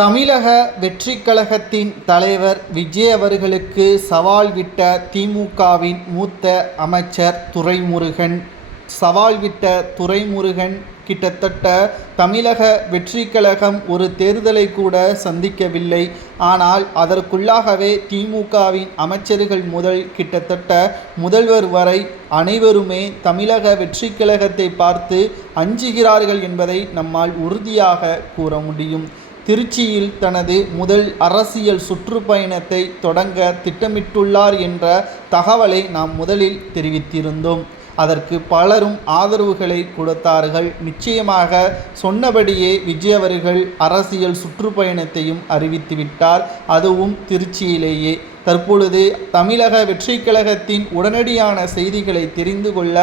தமிழக வெற்றி கழகத்தின் தலைவர் விஜய் அவர்களுக்கு சவால் விட்ட திமுகவின் மூத்த அமைச்சர் துரைமுருகன். சவால் விட்ட துரைமுருகன் கிட்டத்தட்ட தமிழக வெற்றி கழகம் ஒரு தேர்தலை கூட சந்திக்கவில்லை. ஆனால் அதற்குள்ளாகவே திமுகவின் அமைச்சர்கள் முதல் கிட்டத்தட்ட முதல்வர் வரை அனைவருமே தமிழக வெற்றி கழகத்தை பார்த்து அஞ்சுகிறார்கள் என்பதை நம்மால் உறுதியாக கூற முடியும். திருச்சியில் தனது முதல் அரசியல் சுற்றுப்பயணத்தை தொடங்க திட்டமிட்டுள்ளார் என்ற தகவலை நாம் முதலில் தெரிவித்திருந்தோம். அதற்கு பலரும் ஆதரவுகளை கொடுத்தார்கள். நிச்சயமாக சொன்னபடியே விஜய் அவர்கள் அரசியல் சுற்றுப்பயணத்தையும் அறிவித்துவிட்டார். அதுவும் திருச்சியிலேயே. தற்பொழுது தமிழக வெற்றி கழகத்தின் உடனடியான செய்திகளை தெரிந்து கொள்ள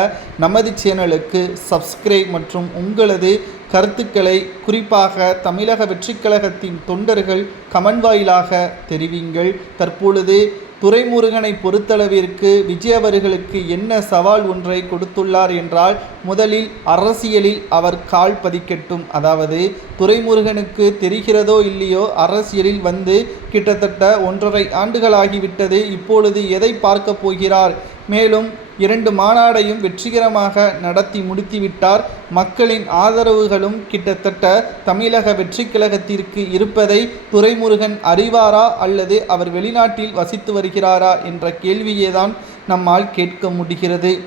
நமது சேனலுக்கு சப்ஸ்கிரைப் மற்றும் உங்களது கருத்துக்களை குறிப்பாக தமிழக வெற்றி கழகத்தின் தொண்டர்கள் கமெண்ட் வாயிலாக தெரிவிங்கள். தற்பொழுது துரைமுருகனை பொறுத்தளவிற்கு விஜய் அவர்களுக்கு என்ன சவால் ஒன்றை கொடுத்துள்ளார் என்றால் முதலில் அரசியலில் அவர் கால் பதிக்கட்டும். அதாவது துரைமுருகனுக்கு தெரிகிறதோ இல்லையோ அரசியலில் வந்து கிட்டத்தட்ட ஒன்றரை ஆண்டுகளாகிவிட்டது. இப்பொழுது எதை பார்க்க போகிறார்? மேலும் இரண்டு மாநாடையும் வெற்றிகரமாக நடத்தி முடித்துவிட்டார். மக்களின் ஆதரவுகளும் கிட்டத்தட்ட தமிழக வெற்றி கழகத்திற்கு இருப்பதை துரைமுருகன் அறிவாரா அல்லது அவர் வெளிநாட்டில் வசித்து வருகிறாரா என்ற கேள்வியேதான் நம்மால் கேட்க முடிகிறது.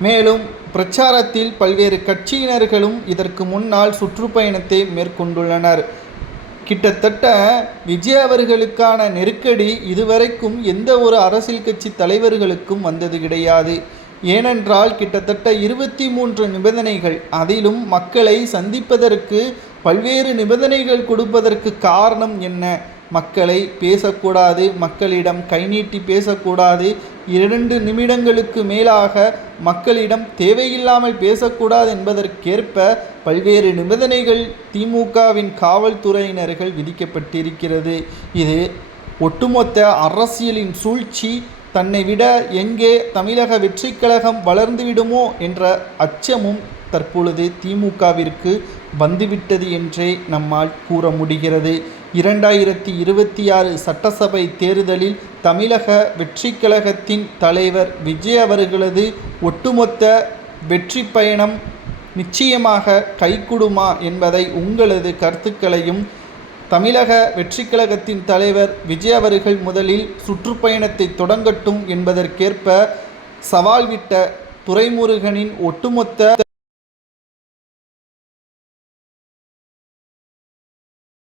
மேலும் பிரச்சாரத்தில் பல்வேறு கட்சியினர்களும் இதற்கு முன்னால் சுற்றுப்பயணத்தை மேற்கொண்டுள்ளனர். கிட்டத்தட்ட விஜய் அவர்களுக்கான நெருக்கடி இதுவரைக்கும் எந்த ஒரு அரசியல் கட்சி தலைவர்களுக்கும் வந்தது கிடையாது. ஏனென்றால் கிட்டத்தட்ட இருபத்தி மூன்று நிபந்தனைகள் அதிலும் மக்களை சந்திப்பதற்கு பல்வேறு நிபந்தனைகள் கொடுப்பதற்கு காரணம் என்ன? மக்களை பேசக்கூடாது மக்களிடம் கை நீட்டி பேசக்கூடாது இரண்டு நிமிடங்களுக்கு மேலாக மக்களிடம் தேவையில்லாமல் பேசக்கூடாது என்பதற்கேற்ப பல்வேறு நிபந்தனைகள் திமுகவின் காவல்துறையினர்கள் விதிக்கப்பட்டிருக்கிறது. இது ஒட்டுமொத்த அரசியலின் சூழ்ச்சி தன்னை விட எங்கே தமிழக வெற்றிக் கழகம் வளர்ந்துவிடுமோ என்ற அச்சமும் தற்பொழுது திமுகவிற்கு வந்துவிட்டது என்றே நம்மால் கூற முடிகிறது. இரண்டாயிரத்தி இருபத்தி ஆறு சட்டசபை தேர்தலில் தமிழக வெற்றி கழகத்தின் தலைவர் விஜய் அவர்களது ஒட்டுமொத்த வெற்றி பயணம் நிச்சயமாக கைகூடுமா என்பதை உங்களது கருத்துக்களையும் தமிழக வெற்றி கழகத்தின் தலைவர் விஜய் அவர்கள் முதலில் சுற்றுப்பயணத்தை தொடங்கட்டும் என்பதற்கேற்ப சவால் விட்ட துரைமுருகனின் ஒட்டுமொத்த